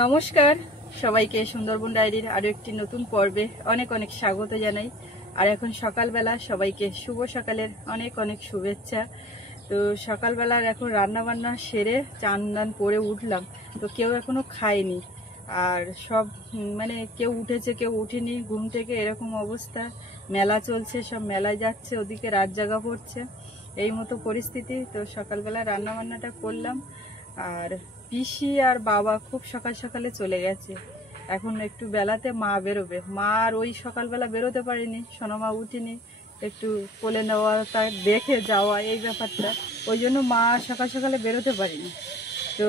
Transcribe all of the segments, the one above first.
নমস্কার সবাইকে সুন্দরবন ডায়েরির আরো একটি নতুন পর্বে অনেক অনেক স্বাগত জানাই। আর এখন সকালবেলা সবাইকে শুভ সকালের অনেক অনেক শুভেচ্ছা। তো সকালবেলার এখন রান্না বান্না সেরে চান দান করে উঠলাম, তো কেউ এখনো খায়নি। আর সব মানে কেউ উঠেছে কেউ উঠেনি ঘুম থেকে, এরকম অবস্থা। মেলা চলছে, সব মেলায় যাচ্ছে, ওদিকে রাত জাগা পড়ছে, এই মতো পরিস্থিতি। তো সকালবেলা রান্না বান্নাটা করলাম। আর পিসি আর বাবা খুব সকাল সকালে চলে গেছে। এখন একটু বেলাতে মা বেরোবে। মা আর ওই সকালবেলা বেরোতে পারেনি, সোনামা উঠিনি, একটু কোলে নেওয়া তার দেখে যাওয়া এই ব্যাপারটা, ওই জন্য মা সকাল সকালে বেরোতে পারেনি। তো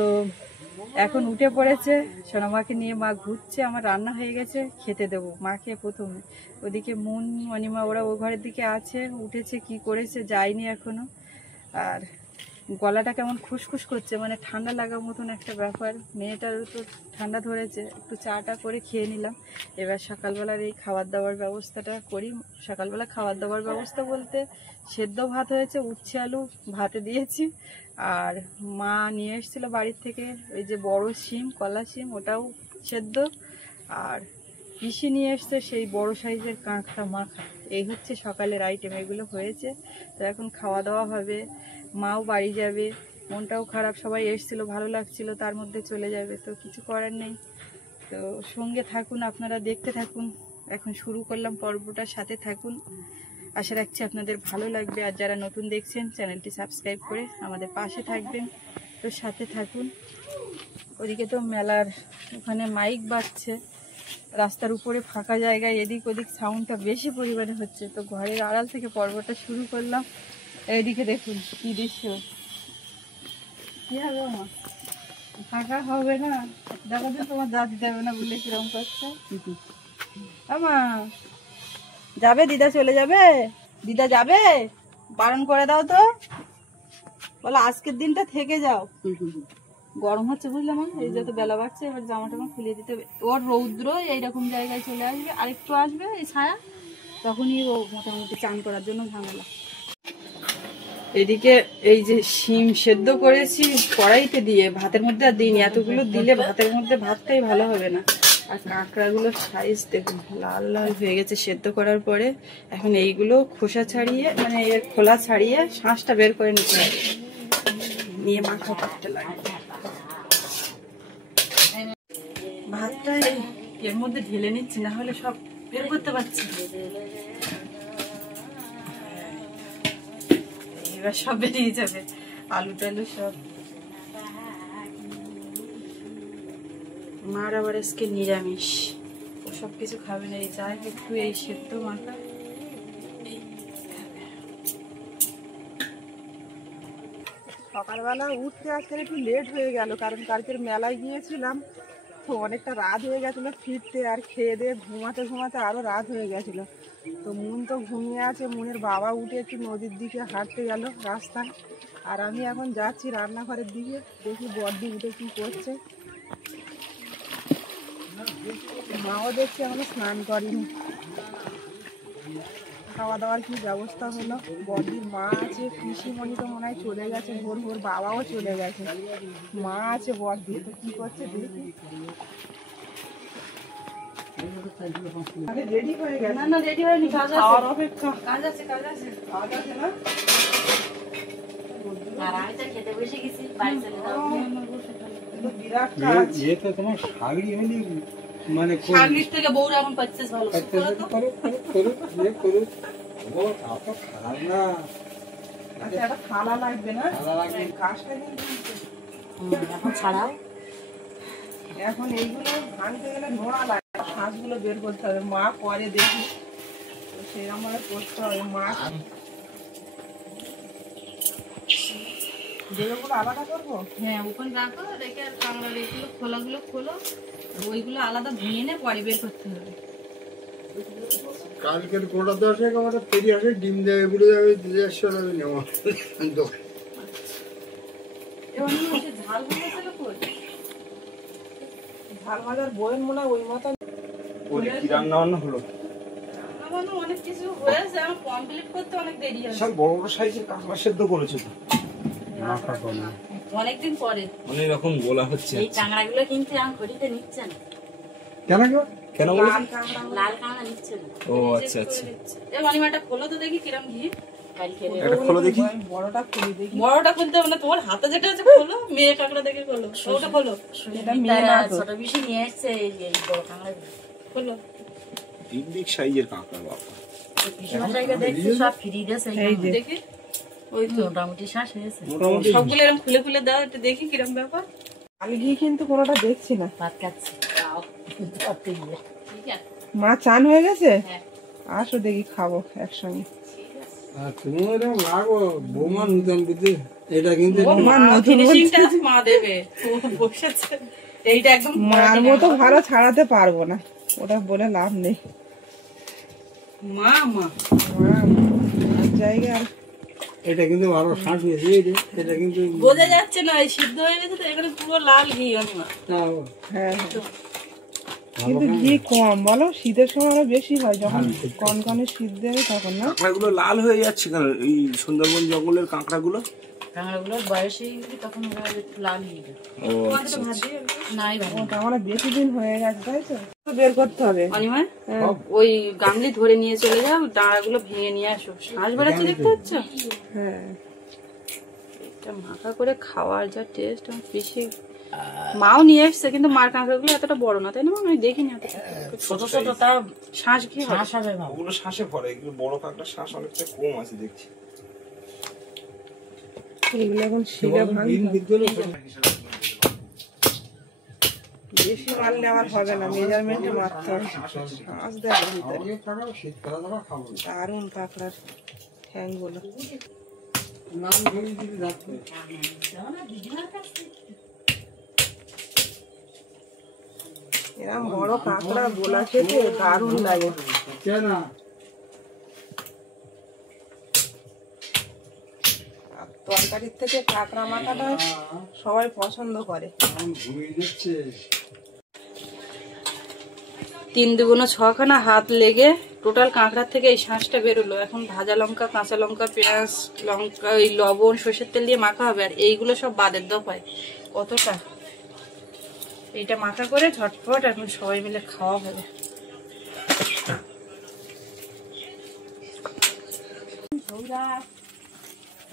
এখন উঠে পড়েছে, সোনামাকে নিয়ে মা ঘুরছে। আমার রান্না হয়ে গেছে, খেতে দেবো মাকে প্রথমে। ওদিকে মুন অনিমা ওরা ও ঘরের দিকে আছে, উঠেছে কি করেছে যায়নি এখনো। আর গলাটা কেমন খুসখুস করছে, মানে ঠান্ডা লাগার মতন একটা ব্যাপার। মেয়েটারও তো ঠান্ডা ধরেছে। একটু চাটা করে খেয়ে নিলাম। এবার সকালবেলার এই খাবার দাবার ব্যবস্থাটা করি। সকালবেলা খাবার দাবার ব্যবস্থা বলতে সেদ্ধ ভাত হয়েছে, উচ্ছে আলু ভাতে দিয়েছি। আর মা নিয়ে এসেছিলো বাড়ির থেকে ওই যে বড় শিম, কলা শিম, ওটাও সেদ্ধ। আর পিসি নিয়ে এসছে সেই বড় সাইজের কাঁকড়া মাখা। এই হচ্ছে সকালের আইটেম, এগুলো হয়েছে। তো এখন খাওয়া দাওয়া হবে, মাও বাড়ি যাবে। মনটাও খারাপ, সবাই এসেছিল ভালো লাগছিল, তার মধ্যে চলে যাবে, তো কিছু করার নেই। তো সঙ্গে থাকুন, আপনারা দেখতে থাকুন। এখন শুরু করলাম পর্বটার, সাথে থাকুন। আশা রাখছি আপনাদের ভালো লাগবে। আর যারা নতুন দেখছেন চ্যানেলটি সাবস্ক্রাইব করে আমাদের পাশে থাকবেন। তো সাথে থাকুন। ওদিকে তো মেলার ওখানে মাইক বাজছে, রাস্তার উপরে ফাঁকা জায়গায় এদিক ওদিক সাউন্ডটা বেশি পরিমাণে হচ্ছে। তো ঘরের আড়াল থেকে পর্বটা শুরু করলাম। এইদিকে দেখুন কি দৃশ্য। কি হবে আমার ফাঁকা হবে না, দেখো তো তোমার দাদি যাবে না বলে কিরম করছে। আমা যাবে, দিদা চলে যাবে, দিদা যাবে, বারণ করে দাও তো, বলো আজকের দিনটা থেকে যাও। গরম হচ্ছে বুঝলাম, এই যত বেলা বাড়ছে, এবার জামা টামা খুলিয়ে দিতে হবে। ওর রৌদ্র এইরকম জায়গায় চলে আসবে, আরেকটু আসবে এই ছায়া, তখনই ও মোটামুটি চান করার জন্য ঝামেলা। এদিকে এই যে শিম সেদ্ধ করেছি কড়াইতে দিয়ে, ভাতের মধ্যে আর দিইনি, এতগুলো দিলে ভাতের মধ্যে ভাতটাই ভালো হবে না। আর কাঁকড়াগুলোর সাইজ দেখুন, লাল লাল হয়ে গেছে সেদ্ধ করার পরে। এখন এইগুলো খোসা ছাড়িয়ে, মানে এর খোলা ছাড়িয়ে শাঁসটা বের করে নিতে হবে, নিয়ে মাখা করতে লাগে। ভাতটা এর মধ্যে ঢেলে নিচ্ছি, না হলে সব বের করতে পারছি। এবার সব বেরিয়ে যাবে, আলু টালু সব। মার আবার আজকে নিরামিষ, ও সব কিছু খাবে না, এই যাই একটু এই সেদ্ধ মাখা। সকালবেলা উঠতে আজকে একটু লেট হয়ে গেল, কারণ কালকের মেলায় গিয়েছিলাম, তো অনেকটা রাত হয়ে গেছিলো ফিরতে। আর খেয়ে দিয়ে ঘুমাতে ঘুমাতে আরও রাত হয়ে গেছিলো। তো মুন তো ঘুমিয়ে আছে, মুনের বাবা উঠে একটু নদীর দিকে হাঁটতে গেল রাস্তায়। আর আমি এখন যাচ্ছি রান্নাঘরের দিকে, দেখি বড়দি উঠে কী করছে। মাও দেখছি এখনো স্নান করেনি। খাওয়া দাওয়ার কি ব্যবস্থা হলো। বড়দির মা আছে, পিসিমণি তো মনে হয় চলে গেছে ভোর ভোর, বাবাও চলে গেছে, মা আছে বড়দি। তো কি করছে দেখি। রেডি হয়ে গেছে? না না রেডি হয়নি, কাজ আছে, খাওয়ার অপেক্ষা। কাজ আছে, কাজ আছে, কাজ আছে না? আর আমি তো খেতে বসে গেছি, বাড়ি চলে যাও। বিরাট কাজ। তো তোমার শাড়ি এমনি মানে সার্ভিস থেকে বউরা এখন পাচ্ছিস ভালো করো ও তা তো খারাপ না। আচ্ছা, একটা থালা লাগবে না? থালা লাগবে। কাজটা কিন্তু এখন ছাড়াও। এখন এইগুলো ভাঙতে গেলে নোড়া লাগে, শ্বাসগুলো বের করতে হবে। মা করে দেখি, তো সেরকম ভাবে করতে হবে। মা যেগুলো আলাদা করবো, হ্যাঁ ওখানে রাখো, রেখে আর কাঁকড়ার এগুলো খোলাগুলো খোলো, ওইগুলো আলাদা ভেঙে নে পরে বের করতে হবে। কালকের কোটা 10 আমাদের ফেরি আসে, ডিম দেবে বুড়ে যাবে 150 টাকা নেওয়া দোকান। এবার সে ঝাল ভাজা কই, ঝাল ভাজার বইয়ের মনে হয় ওই মতো। ওই কি রান্না বান্না হলো? আমার অনেক কিছু হয়েছে, আমার কমপ্লিট করতে অনেক দেরি আছে। সব বড় বড় সাইজের কাঁকড়া সেদ্ধ করেছে তো। মাখা করো। অনেকদিন পরে অনেক রকম গোলা হচ্ছে। এই কাঁকড়াগুলো কিন্তু এখন ঘটিতে নিচ্ছে না, কেন গো? কেন লাল বলেছেন? কাঁকড়া লাল কাঁকড়া নিচ্ছে না। ও আচ্ছা আচ্ছা। এ মালিমাটা খোলো তো দেখি কিরম ঘি। কালকে এটা খোলো দেখি। বড়টা খুলে দেখি। বড়টা খুলতে হবে না, তোমার হাতে যেটা আছে খোলো, মেয়ে কাঁকড়া দেখে খোলো, ওটা খোলো। এটা মেয়ে না তো। ছোট বেশি নিয়ে এসছে এই বড় কাঁকড়া খোলো। বিগ সাইজের কাঁকড়া বাবা। দেখছি সব ফ্রি দিয়েছে এই যে। দেখি, ওই তো মোটামুটি শ্বাস হয়েছে। মোটামুটি সবগুলো এরকম খুলে খুলে দাও, একটু দেখি কিরম ব্যাপার। আমি গিয়ে কিন্তু কোনোটা দেখছি না। ভাত খাচ্ছি, ঠিক আছে। মা চান হয়ে গেছে? হ্যাঁ। আসো দেখি খাবো একসঙ্গে। আর তুমি এরকম লাগো বৌমার নূতন বুদ্ধি। এটা কিন্তু বৌমার নতুন ফিনিশিংটা মা দেবে, ও বসেছে। এইটা একদম মার মতো ভালো ছাড়াতে পারবো না, ওটা বলে লাভ নেই। মা মা মা আর জায়গা আর এটা কিন্তু ভালো শ্বাস নিয়েছে। এটা কিন্তু বোঝা যাচ্ছে না, এই সিদ্ধ হয়ে গেছে তো, এখানে পুরো লাল ঘি অনিমা। তাও হ্যাঁ হ্যাঁ। কিন্তু ঘি কম বলো, শীতের সময় আরো বেশি হয়, যখন কনকনে শীত দেবে তখন না। কাঁকড়াগুলো লাল হয়ে যাচ্ছে কেন? এই সুন্দরবন জঙ্গলের কাঁকড়াগুলো। কাঁকড়াগুলোর বয়স হয়ে গেলে তখন ওরা একটু লাল হয়ে যায়। ও আচ্ছা। নাই ভালো ওটা আমার বেশি দিন হয়ে গেছে, তাই তো বের করতে হবে। অনিমা, ওই গামলি ধরে নিয়ে চলে যাও, ডাঁড়াগুলো ভেঙে নিয়ে আসো। শ্বাস বেড়াচ্ছে দেখতে পাচ্ছ? হ্যাঁ এটা মাখা করে খাওয়ার যা টেস্ট, আমার বেশি। মাও নিয়ে এসছে, কিন্তু মার কাঁকড়াগুলো এতটা বড় না, তাই না? আমি দেখিনি ছোট ছোট, তাও শ্বাস ঘি হবে। ওগুলো শ্বাসে পড়ে, এগুলো বড় কাঁকড়া শ্বাস অনেকটা কম আছে দেখছি। এগুলো এখন শিলে ভাঙতে বেশি মারলে আমার হবে না, মেজারমেন্টে মারতে হবে। আজ দেখো ভিতরে শীতকালে ধরো খাবো দারুণ কাঁকড়ার ঠ্যাংগুলো। নাম ধরে দিতে যাচ্ছে। এরকম বড় কাঁকড়া গোলা খেতে দারুণ লাগে। কেন আর তরকারির থেকে কাঁকড়া মাখাটা সবাই পছন্দ করে। ঘুমিয়ে যাচ্ছে। 3 দুগুণ 6খানা হাত লেগে টোটাল কাঁকড়ার থেকে এই শাঁসটা বেরোলো। এখন ভাজা লঙ্কা, কাঁচা লঙ্কা, পেঁয়াজ, লঙ্কা, ওই লবণ, সর্ষের তেল দিয়ে মাখা হবে। আর এইগুলো সব বাদের দফায় কতটা, এইটা মাখা করে ঝটপট এখন সবাই মিলে খাওয়া হবে।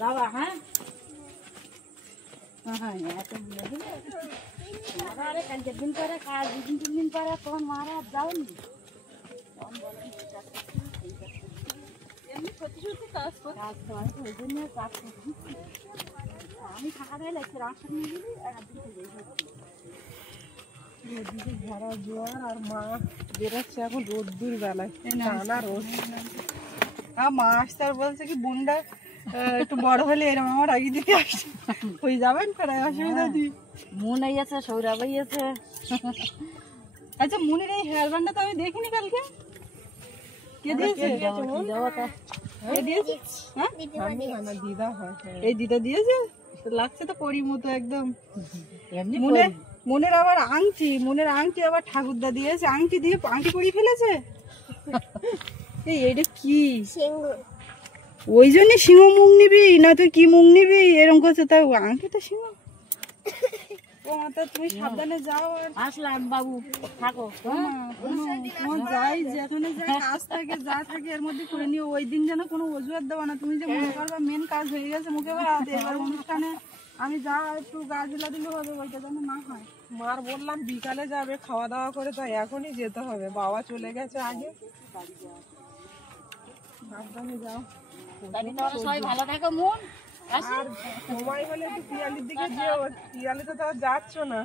বাবা, হ্যাঁ হ্যাঁ, এত বলে দিলে আরে কালকে দিন পরে কাজ, 2-3 দিন পরে কোন মারা যাওনি। আমি থাকা দেয় লাগছে, রাস্তা নিয়ে গেলি নদীতে ভরা জোয়ার আর মা বেরোচ্ছে এখন রোদ্দুর বেলায়, টানা রোদ। মা আসতে আর বলছে কি বোনটা একটু বড় হলে এরকম আমার আগে দিকে আসছে, হয়ে যাবেন প্রায় অসুবিধা নেই। মন আছে, সৌরভাই আছে। আচ্ছা মনের এই হেয়ার ব্যান্ডটা তো আমি দেখিনি কালকে, কে দিয়েছে? কে দিয়েছে? হ্যাঁ দিদা হয়, এই দিদা দিয়েছে। লাগছে তো পরি মতো একদম। মনের আবার আংটি, মনের আংটি আবার ঠাকুরদা দিয়েছে, আংটি দিয়ে আংটি পরিয়ে ফেলেছে। এইটা কি? ওই জন্য সিংহ মুখ নিবি না, তুই কি মুখ নিবি এরকম করছে? তাই আংটি তো সিংহ। ও মাতা, তুমি সাবধানে যাও। আসলাম বাবু, থাকো। যাই যেখানে যাই কাজ থাকে, যা থাকে এর মধ্যে করে নিও। ওই দিন যেন কোনো অজুহাত দেওয়া না, তুমি যে মনে করবা মেন কাজ হয়ে গেছে মুখে ভাত, এবার অনুষ্ঠানে আমি যা একটু গা ঢিলা দিলে হবে, ওইটা যেন না হয়। মার বললাম বিকালে যাবে খাওয়া দাওয়া করে, তো এখনই যেতে হবে, বাবা চলে গেছে আগে। সাবধানে যাও, সবাই ভালো থাকো। মন আর সময় হলে একটু পিয়ালির দিকে যেও, পিয়ালিতে তো আর যাচ্ছ না।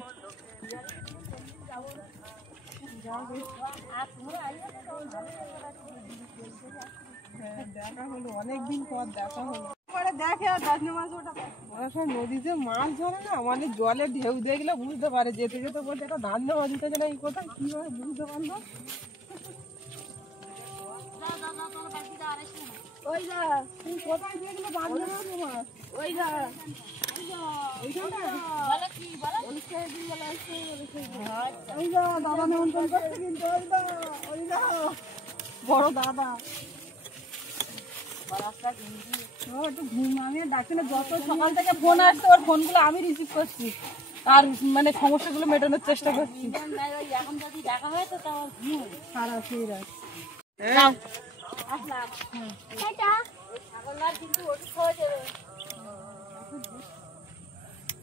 দেখা হলো, অনেকদিন পর দেখা হলো। দেখে আর দাঁতনে মাছ ওটা ওরা সব নদীতে মাছ ধরে না, মানে জলে ঢেউ দেখলে বুঝতে পারে। যেতে যেতে বলছে এটা ধান্যে মাছ দিতে গেলে এই কোথায় কিভাবে বুঝতে পারলো। ওই যা, তুমি কোথায় দেখলে ধান্যে মাছ মাছ? ওই যা, দাদা নিমন্ত্রণ করছে কিন্তু, ওই দা বড় দাদা। একটু ঘুম আমি ডাকি না, যত সকাল থেকে ফোন আসছে ওর ফোনগুলো আমি রিসিভ করছি আর মানে সমস্যাগুলো মেটানোর চেষ্টা করছি। এখন যদি দেখা হয় তো তাও ঘুম সারা সেই রাত।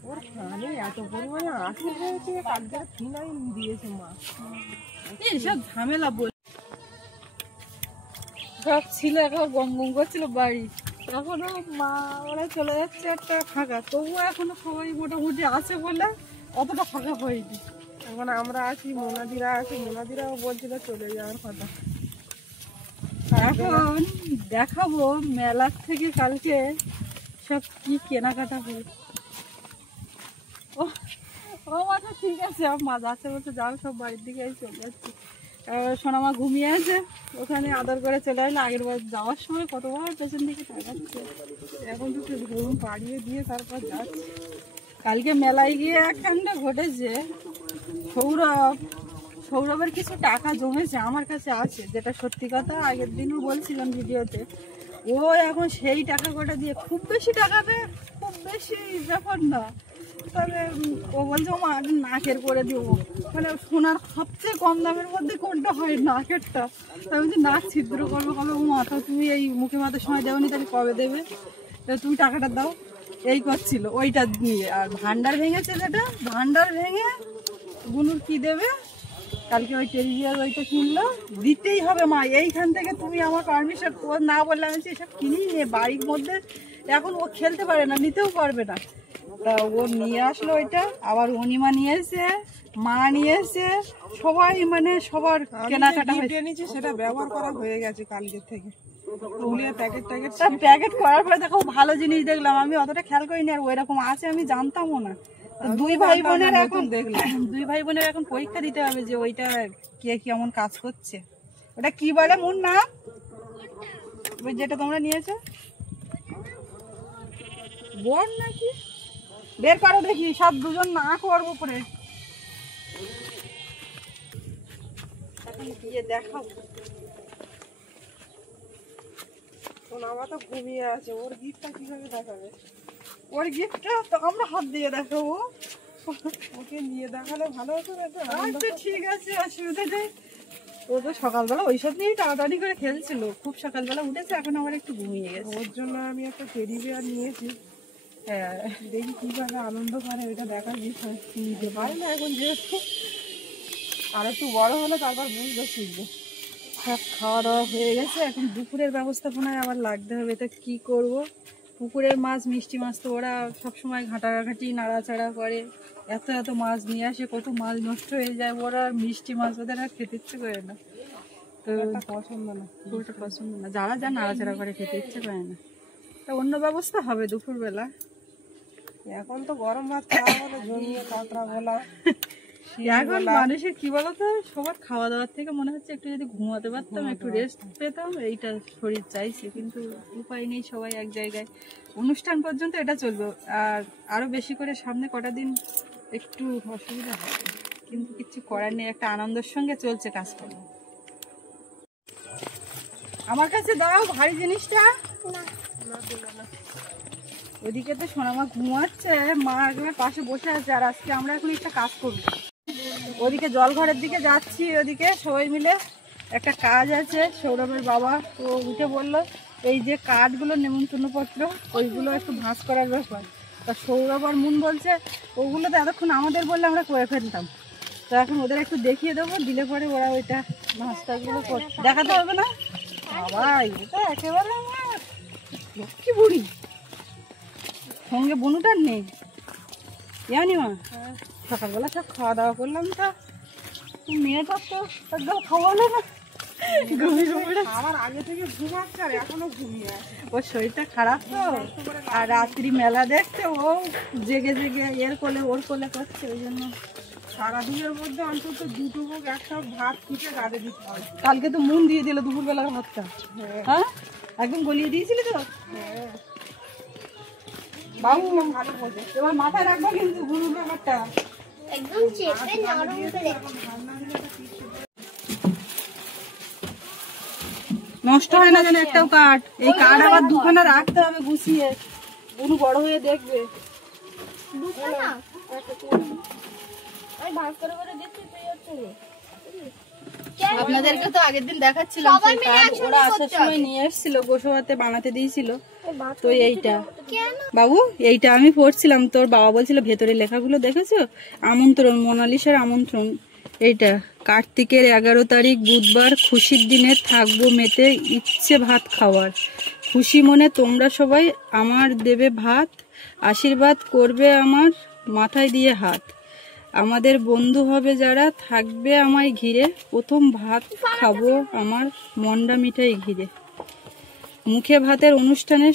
ওর কানে এত পরিমাণে আঁচড় হয়েছে, কালকে ফিনাইল দিয়েছে মা। এইসব ঝামেলা বল সব ছিল, এখন গম গম করছিল বাড়ি, এখনো মা ওরা চলে যাচ্ছে একটা ফাঁকা, তবুও এখনো সবাই মোটামুটি আছে বলে অতটা ফাঁকা হয়নি। এখন আমরা আছি, মোনাদিরা আছে, মোনাদিরাও বলছিল চলে যাওয়ার কথা। এখন দেখাবো মেলার থেকে কালকে সব কি কেনাকাটা হল। ও আচ্ছা ঠিক আছে, মা যাচ্ছে বলছে যাও সব বাড়ির দিকে চলে যাচ্ছে। সোনামা ঘুমিয়ে আছে, ওখানে আদর করে চলে আসলে। আগের বার যাওয়ার সময় কতবার পেছন দিকে তাকাচ্ছে, এখন তো ঘুম পাড়িয়ে দিয়ে তারপর যাচ্ছে। কালকে মেলায় গিয়ে এক কাণ্ডে ঘটেছে। সৌরভের কিছু টাকা জমেছে আমার কাছে আছে, যেটা সত্যি কথা, আগের দিনও বলছিলাম ভিডিওতে। ও এখন সেই টাকা কটা দিয়ে, খুব বেশি টাকা দেয়, খুব বেশি ব্যাপার না, তবে ও বলছে ও মা নাকের করে দিব, মানে সোনার সবচেয়ে কম দামের মধ্যে কোনটা হয় নাকেরটা। আমি বলছি নাক ছিদ্র করবো কবে, ও মাথা তুমি এই মুখে মাথার সময় দেওনি, তাহলে কবে দেবে, তুমি টাকাটা দাও, এই করছিল ওইটা নিয়ে। আর ভান্ডার ভেঙেছে, যেটা ভান্ডার ভেঙে গুনুর কি দেবে, কালকে ওই টেলিভিশন ওইটা কিনলো, দিতেই হবে মা, এইখান থেকে তুমি আমার পারমিশন না বললে আমি এসব কিনি নিয়ে বাড়ির মধ্যে। এখন ও খেলতে পারে না, নিতেও পারবে না, তা ও নিয়ে আসলো ওইটা। আবার অনিমা নিয়ে এসে, মা নিয়ে এসে, সবাই মানে সবার কেনাকাটা নিয়েছি, সেটা ব্যবহার করা হয়ে গেছে কালকের থেকে। প্যাকেট করার পরে দেখো ভালো জিনিস দেখলাম, আমি অতটা খেয়াল করিনি, আর ওই রকম আছে আমি জানতামও না। দুই ভাই বোনের এখন পরীক্ষা দিতে হবে যে ওইটা কে কেমন কাজ করছে। ওটা কি বলে মোর নাম, যেটা তোমরা নিয়েছো বোন নাকি, বের করো দেখি, সব দুজন না করবো করে এখন গিয়ে দেখাবো। সোনামা তো ঘুমিয়ে আছে, ওর গিফটটা কিভাবে দেখাবে? ওর গিফটটা তো আমরা হাত দিয়ে দেখাবো, ওকে নিয়ে দেখালে ভালো হতো। আচ্ছা ঠিক আছে, অসুবিধা নেই। ও তো সকালবেলা ওইসব নিয়েই টানাটানি করে খেলছিল, খুব সকালবেলা উঠেছে, এখন আবার একটু ঘুমিয়ে গেছে। ওর জন্য আমি একটা টেডি বিয়ার নিয়েছি। হ্যাঁ, দেখি কিভাবে আনন্দ করে, ওইটা দেখার বিষয়। নিতে পারি না এখন, যেহেতু আর একটু বড় হলে তারপর বুঝতে শিখবে। সব খাওয়া দাওয়া হয়ে গেছে, এখন দুপুরের ব্যবস্থাপনায় আবার লাগতে হবে। এটা কি করব, পুকুরের মাছ, মিষ্টি মাছ তো ওরা সবসময় ঘাটাঘাটি নাড়াচাড়া করে, এত এত মাছ নিয়ে আসে, কত মাছ নষ্ট হয়ে যায়, ওরা আর মিষ্টি মাছ ওদের আর খেতে ইচ্ছে করে না, তো পছন্দ না, পুরোটা পছন্দ না, যারা যা নাড়াচাড়া করে খেতে ইচ্ছে করে না। তা অন্য ব্যবস্থা হবে দুপুরবেলা। এখন তো গরম ভাত খাওয়া হলো, জমিয়ে কাঁকড়া ভোলা। এখন মানুষের কি বলতো, সবার খাওয়া দাওয়ার থেকে মনে হচ্ছে একটু যদি ঘুমাতে পারতাম, একটু রেস্ট পেতাম, এইটা শরীর চাইছে, কিন্তু উপায় নেই, সবাই এক জায়গায়। অনুষ্ঠান পর্যন্ত এটা চলবে, আর আরো বেশি করে সামনে কটা দিন একটু অসুবিধা হবে, কিন্তু কিছু করার নেই, একটা আনন্দের সঙ্গে চলছে কাজকর্ম। আমার কাছে দাও ভারী জিনিসটা। ওদিকে তো সোনামা ঘুমাচ্ছে, মা একবার পাশে বসে আছে, আর আজকে আমরা এখন একটা কাজ করবো। ওদিকে জলঘরের দিকে যাচ্ছি, ওদিকে সবাই মিলে একটা কাজ আছে। সৌরভের বাবা তো উঠে বললো এই যে কার্ডগুলো, নেমন্তন্নপত্র, ওইগুলো একটু ভাঁজ করার ব্যাপার। তা সৌরভ আর মুন বলছে ওগুলো তো এতক্ষণ আমাদের বললে আমরা করে ফেলতাম, তো এখন ওদের একটু দেখিয়ে দেবো, দিলে পরে ওরা ওইটা ভাঁজ টাজগুলো দেখাতে হবে না। বাবা এটা একেবারে আমার লক্ষ্মী বুড়ি, সঙ্গে বনুটার নেই, জানি মা। সকালবেলা সব খাওয়া দাওয়া করলাম, তা মেয়েটা তো একদম খাওয়ালো না, আমার আগে থেকে ঘুমাচ্ছে আর এখনো ঘুমিয়ে আছে। ওর শরীরটা খারাপ তো, আর রাত্রি মেলা দেখতে ও জেগে জেগে এর কোলে ওর কোলে করছে, ওই জন্য সারাদিনের মধ্যে অন্তত দুটো হোক একটা ভাত খেতে গাড়ি দিতে হয়। কালকে তো মন দিয়ে দিল দুপুরবেলার ভাতটা, হ্যাঁ একদম গলিয়ে দিয়েছিলি তো। বাবু ভালো বোঝে, এবার মাথায় রাখবো কিন্তু গুরুর ব্যাপারটা একদম চেপে নরম করে। না নষ্ট হয় না যেন একটাও কাঠ। এই কাঠ আবার দুখানা রাখতে হবে গুছিয়ে, বুনু বড় হয়ে দেখবে। আপনাদেরকে তো আগের দিন দেখাচ্ছিলাম সেই কাঠ, ওরা আসার সময় নিয়ে এসেছিল, গোসবাতে বানাতে দিয়েছিল। তো এইটা বাবু, এইটা আমি পড়ছিলাম, তোর বাবা বলছিল ভেতরে লেখাগুলো দেখেছো, আমন্ত্রণ, মোনালিসার আমন্ত্রণ। এইটা কার্তিকের 11 তারিখ বুধবার, খুশির দিনে থাকবো মেতে, ইচ্ছে ভাত খাওয়ার, খুশি মনে তোমরা সবাই আমার দেবে ভাত, আশীর্বাদ করবে আমার মাথায় দিয়ে হাত, আমাদের বন্ধু হবে যারা থাকবে আমায় ঘিরে, প্রথম ভাত খাবো আমার মন্ডা মিঠাই ঘিরে, মুখে ভাতের অনুষ্ঠানে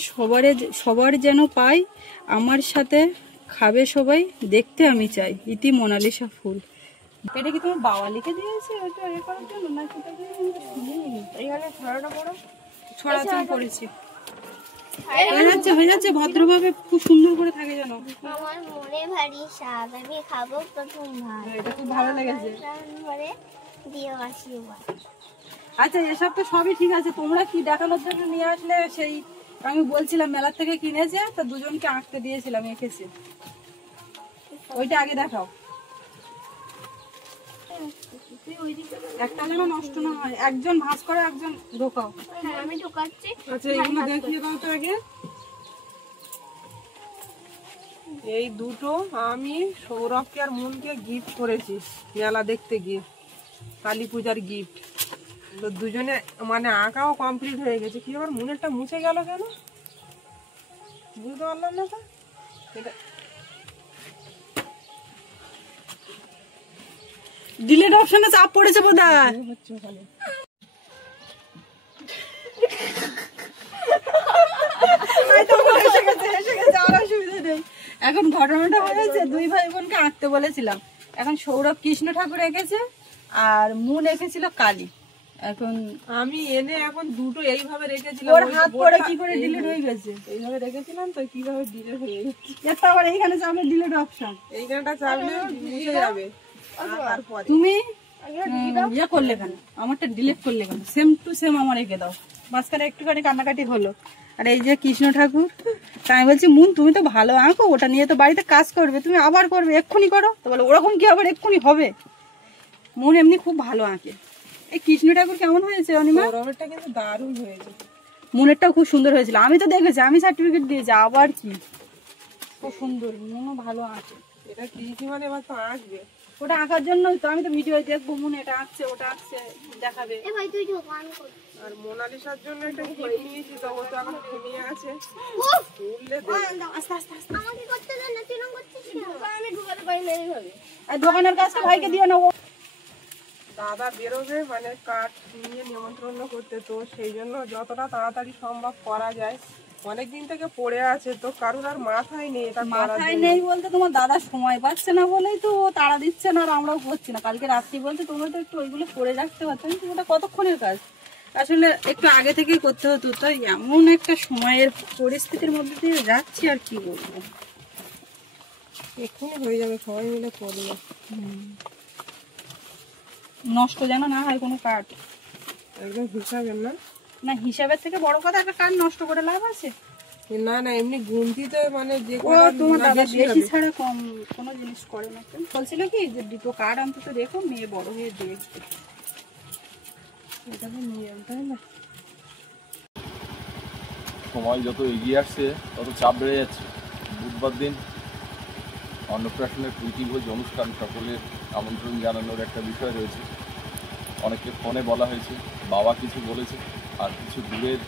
সবার যেন পাই, আমার সাথে খাবে সবাই, দেখতে আমি চাই, ইতি মোনালিসা ফুল। এটা কি তোমার বাবা লিখে দিয়েছে ওটা এ করার জন্য নাকি? এইখানে ছড়াটা পড়ো। ছড়াতে পড়েছি, হয়ে যাচ্ছে ভদ্রভাবে, খুব সুন্দর করে থাকে যেন। আমার মনে ভারী স্বাদ, আমি খাবো প্রথম ভাত, এটা খুব ভালো লেগেছে। প্রাণ ভরে দিও আশীর্বাদ। আচ্ছা, এসব তো সবই ঠিক আছে, তোমরা কি দেখানোর জন্য নিয়ে আসলে? সেই আমি বলছিলাম মেলার থেকে কিনেছে, তো দুজনকে আঁকতে দিয়েছিলাম, এঁকেছে। ওইটা আগে দেখাও, একটা যেন নষ্ট না হয়। একজন ভাঁজ করে, একজন ঢোকাও। হ্যাঁ, আমি ঢোকাচ্ছি। আচ্ছা, এগুলো দেখিয়ে দাও তো আগে। এই দুটো আমি সৌরভকে আর মনকে গিফট করেছি মেলা দেখতে গিয়ে, কালী পূজার গিফট। তো দুজনে মানে আঁকাও কমপ্লিট হয়ে গেছে। কি আবার মনেরটা মুছে গেল কেন বুঝতে পারলাম না তো। এটা ডিলিট অপশনে চাপ পড়েছে বোধহয়। হচ্ছে ওখানে। এখন ঘটনাটা হয়েছে, দুই ভাই বোনকে আঁকতে বলেছিলাম, এখন সৌরভ কৃষ্ণ ঠাকুর এঁকেছে আর মুন এঁকেছিল কালী। এখন আমি এনে এখন দুটো এইভাবে রেখেছিলাম, ওর হাত পড়ে কি করে ডিলিট হয়ে গেছে। এইভাবে রেখেছিলাম তো কিভাবে ডিলিট হয়ে গেছে। একটা আবার এইখানে চাপলে ডিলিট অপশন, এইখানটা চাপলে মুছে যাবে। তারপরে তুমি ইয়ে করলে কেন, আমারটা ডিলিট করলে কেন? সেম টু সেম আমার এঁকে দাও। মাঝখানে একটুখানি কান্নাকাটি হলো। আর এই যে কৃষ্ণ ঠাকুর, তা আমি বলছি মুন তুমি তো ভালো আঁকো, ওটা নিয়ে তো বাড়িতে কাজ করবে, তুমি আবার করবে, এক্ষুনি করো। তো বলে ওরকম কি আবার এক্ষুনি হবে? মুন এমনি খুব ভালো আঁকে। এই কৃষ্ণ ঠাকুর কেমন হয়েছে অনিমা? গরমেরটা কিন্তু দারুণ হয়েছে। মুনেরটাও খুব সুন্দর হয়েছিল, আমি তো দেখেছি, আমি সার্টিফিকেট দিয়েছি। আবার কি খুব সুন্দর, মুনও ভালো আঁকে। এটা কি মানে এবার তো আঁকবে। ওটা আঁকার জন্যই তো আমি তো ভিডিও দেখবো, মুন এটা আঁকছে ওটা আঁকছে দেখাবে। এ ভাই তুই ঢোকা, আমি করি। আর মোনালিসার জন্য একটা গিফট নিয়েছি, তো ও তো এখন ঘুমিয়ে আছে। উফ! উঠলে আস্তে আস্তে আস্তে আমাকে করতে দেন না, তুই না করছিস কেন? আমি ঢোকাতে পারি না এইভাবে। আর দোকানের কাজটা ভাইকে দিও না। দাদা বেরোবে মানে কাঠ নিয়ে নিমন্ত্রণ করতে, তো সেই জন্য যতটা তাড়াতাড়ি সম্ভব করা যায়। অনেকদিন থেকে পড়ে আছে, তো কারুর আর মাথায় নেই এটা করার মাথায় জন্য। নেই বলতে তোমার দাদা সময় পাচ্ছে না বলেই তো ও তাড়া দিচ্ছে না, আর আমরাও করছি না। কালকে রাত্রি বলতে তোমরা তো একটু ওইগুলো করে রাখতে পারতো, কিন্তু ওটা কতক্ষণের কাজ, আসলে একটু আগে থেকেই করতে হতো। তাই এমন একটা সময়ের পরিস্থিতির মধ্যে দিয়ে যাচ্ছি, আর কি বলবো। এক্ষুনি হয়ে যাবে, সবাই মিলে করবে। নষ্ট যেন না হয় কোনো কাঠ, একদম হিসাবের না। না হিসাবের থেকে বড় কথা, একটা কাঠ নষ্ট করে লাভ আছে? না না, এমনি গুনতিতে মানে যে ও তোমার দাদা বেশি ছাড়া কম কোনো জিনিস করে না। বলছিল কি যে দুটো কাঠ অন্তত রেখো, মেয়ে বড় হয়ে দেখবে। এটা তো নিয়ে তাই না। সময় যত এগিয়ে আসছে তত চাপ বেড়ে যাচ্ছে। বুধবার দিন অন্নপ্রাশনের প্রীতিভোজ অনুষ্ঠান, সকলের আমন্ত্রণ জানানোর একটা বিষয় রয়েছে। অনেককে ফোনে বলা হয়েছে, বাবা কিছু বলেছে, আর কিছু দূরের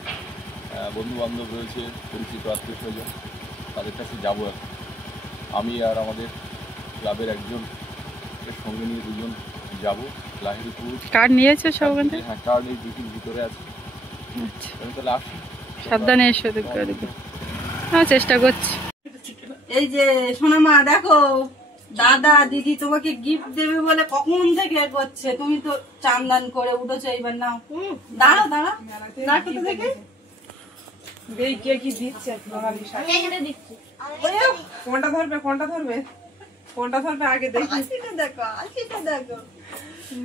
বন্ধুবান্ধব রয়েছে, পরিচিত আত্মীয় স্বজন, তাদের কাছে যাবো এখন। আমি আর আমাদের ক্লাবের একজনকে সঙ্গে নিয়ে দুজন যাবো লাহিড়িপুর। কার্ড নিয়েছো সব? হ্যাঁ, কার্ড এই ডিউটির ভিতরে আছে। আমি তাহলে আসি, সাবধানে এসো। হ্যাঁ, চেষ্টা করছি। এই যে সোনামা দেখো, দাদা দিদি তোমাকে গিফট দেবে বলে কখন থেকে করছে, তুমি তো চান্দান করে উঠেছো। এইবার নাও, দাঁড়া দাঁড়া নাটক দেখে বেই কে কি দিচ্ছে মোনালিসা। আমি এখানে দিচ্ছি। কোনটা ধরবে কোনটা ধরবে? কোনটা ধরবে আগে দেখি। আশিটা দেখো, আশিটা দেখো।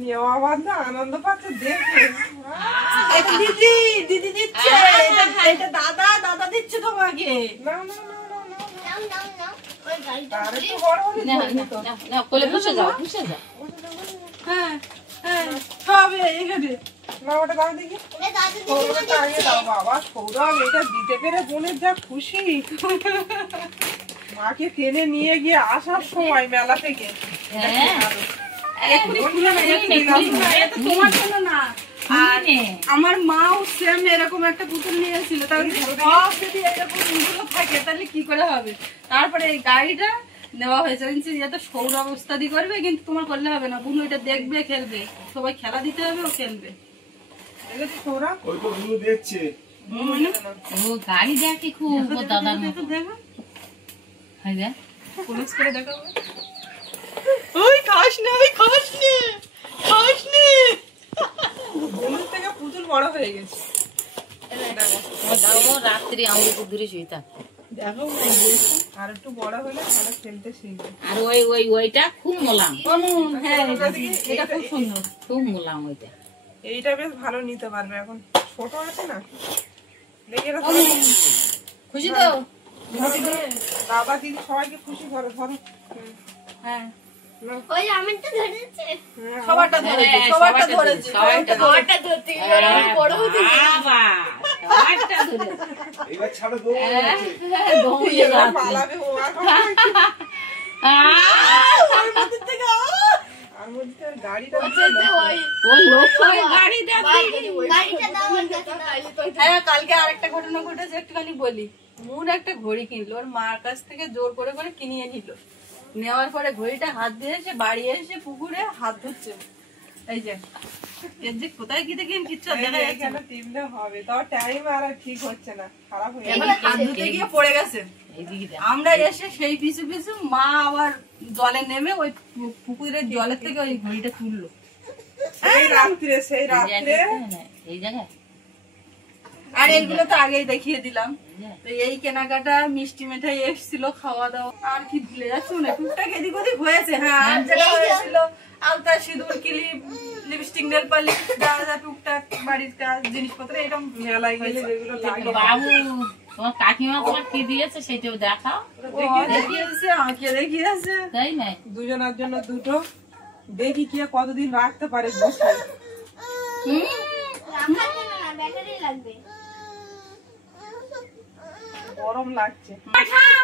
নেওয়া বান্ধা আনন্দ পাচ্ছে দেখে। এটা দিদি, দিদি দিচ্ছে। এটা দাদা, দাদা দিচ্ছে তোমাকে। না না না না না, নাও নাও নাও ওই গাড়িটা তার একটু বড় হলে ধরবি তো। কোলে বসে যাও, বসে যাও। হ্যাঁ, হ্যাঁ, হবে এখানে। না ওটা দাও দেখি। এটা দাদু সৌরভটা আগে দাও বাবা। সৌরভ এটা দিতে পেরে বোনের যা খুশি। মাকে টেনে নিয়ে গিয়ে আসার সময় মেলা থেকে। হ্যাঁ, এক্ষুনি খুলে না, এক্ষুনি খুলে না, এটা তোমার জন্য না। আর আমার মাও সেম এরকম একটা পুতুল নিয়েছিল, তাহলে সব যদি এরকম পুতুল থাকে তাহলে কি করে হবে। তারপরে এই গাড়িটা নেওয়া হয়েছে, এত সৌর অবস্থাদি করবে, কিন্তু তোমার করলে হবে না। বুনু এটা দেখবে, খেলবে, সবাই খেলা দিতে হবে, ও খেলবে। দেখেছি সৌরভ? ওই তো গুলো দেখছে। ও গাড়ি দেখে খুব ও দাদার মতো। দেখো, হ্যাঁ রে, পুলিশ করে দেখাবো। ওই খাস না, ওই খাস নে, খাস নে। বোনের থেকে পুতুল বড় হয়ে গেছে। ও রাত্রি আমি ধরে শুইতাম। দেখো, আর একটু বড় হলে ভালো খেলতে শিখবে। আর ওইটা খুব মোলাম, হ্যাঁ, এটা খুব সুন্দর। খুব মোলাম ওইটা। এইটা বেশ ভালো নিতে পারবে, এখন ছোট আছে না। দেখে এটা খুশি তো? বাবা দিদি সবাইকে খুশি করো, ধরো। হ্যাঁ, ওই আমারটা ধরেছে সবারটা ধরেছে, সবারটা ধরেছে, সবারটা সবারটা ধরতে গেলে আমি বড় হতে যাই। বাবা, সবারটা ধরে। এবার ছাড়া দৌড় দৌড়িয়ে এবার যাচ্ছে। পালাবে ও এখন। আর মধ্যে আর গাড়িটা ওই লোক সবাই গাড়ি দেখে। গাড়িটা দাও ওর কাছে দাও। হ্যাঁ, কালকে আরেকটা ঘটনা ঘটেছে, একটুখানি বলি। মুন একটা ঘড়ি কিনলো, ওর মার কাছ থেকে জোর করে করে কিনিয়ে নিল। নেওয়ার পরে ঘড়িটা হাত দিয়ে এসে বাড়ি এসে পুকুরে হাত ধুচ্ছে। এই যে এর যে কোথায় কি দেখেন কিচ্ছু আর দেখা যাচ্ছে না। এখানে টিমলে হবে, তাও টাইম আর ঠিক হচ্ছে না, খারাপ হয়ে এখন যাচ্ছে। হাত ধুতে গিয়ে পড়ে গেছে। এইদিকে দেখ। আমরা এসে সেই পিছু পিছু মা আবার জলে নেমে ওই পুকুরের জলের থেকে ওই ঘড়িটা তুললো। সেই রাত্রে এই জায়গায় আর এইগুলো তো আগেই দেখিয়ে দিলাম। তো এই কেনাকাটা, মিষ্টি মিঠাই এসেছিল, খাওয়া দাওয়া, আর কি ভুলে যাচ্ছ না, টুকটাক এদিক ওদিক হয়েছে। হ্যাঁ, আর যেটা হয়েছিল আলতা, সিঁদুর, ক্লিপ, লিপস্টিক, নেল পালিশ, যা যা টুকটাক বাড়ির কাজ জিনিসপত্র এরকম মেলায় গেলে যেগুলো লাগে। বাবু, তোমার কাকিমা তোমার কি দিয়েছে সেটাও দেখাও। দেখিয়েছে, আমাকে দেখিয়েছে। তাই না? দুজনের জন্য দুটো, দেখি কে কতদিন রাখতে পারে বসে। রাখার জন্য না, ব্যাটারি লাগবে। গরম লাগছে। ওঠাও।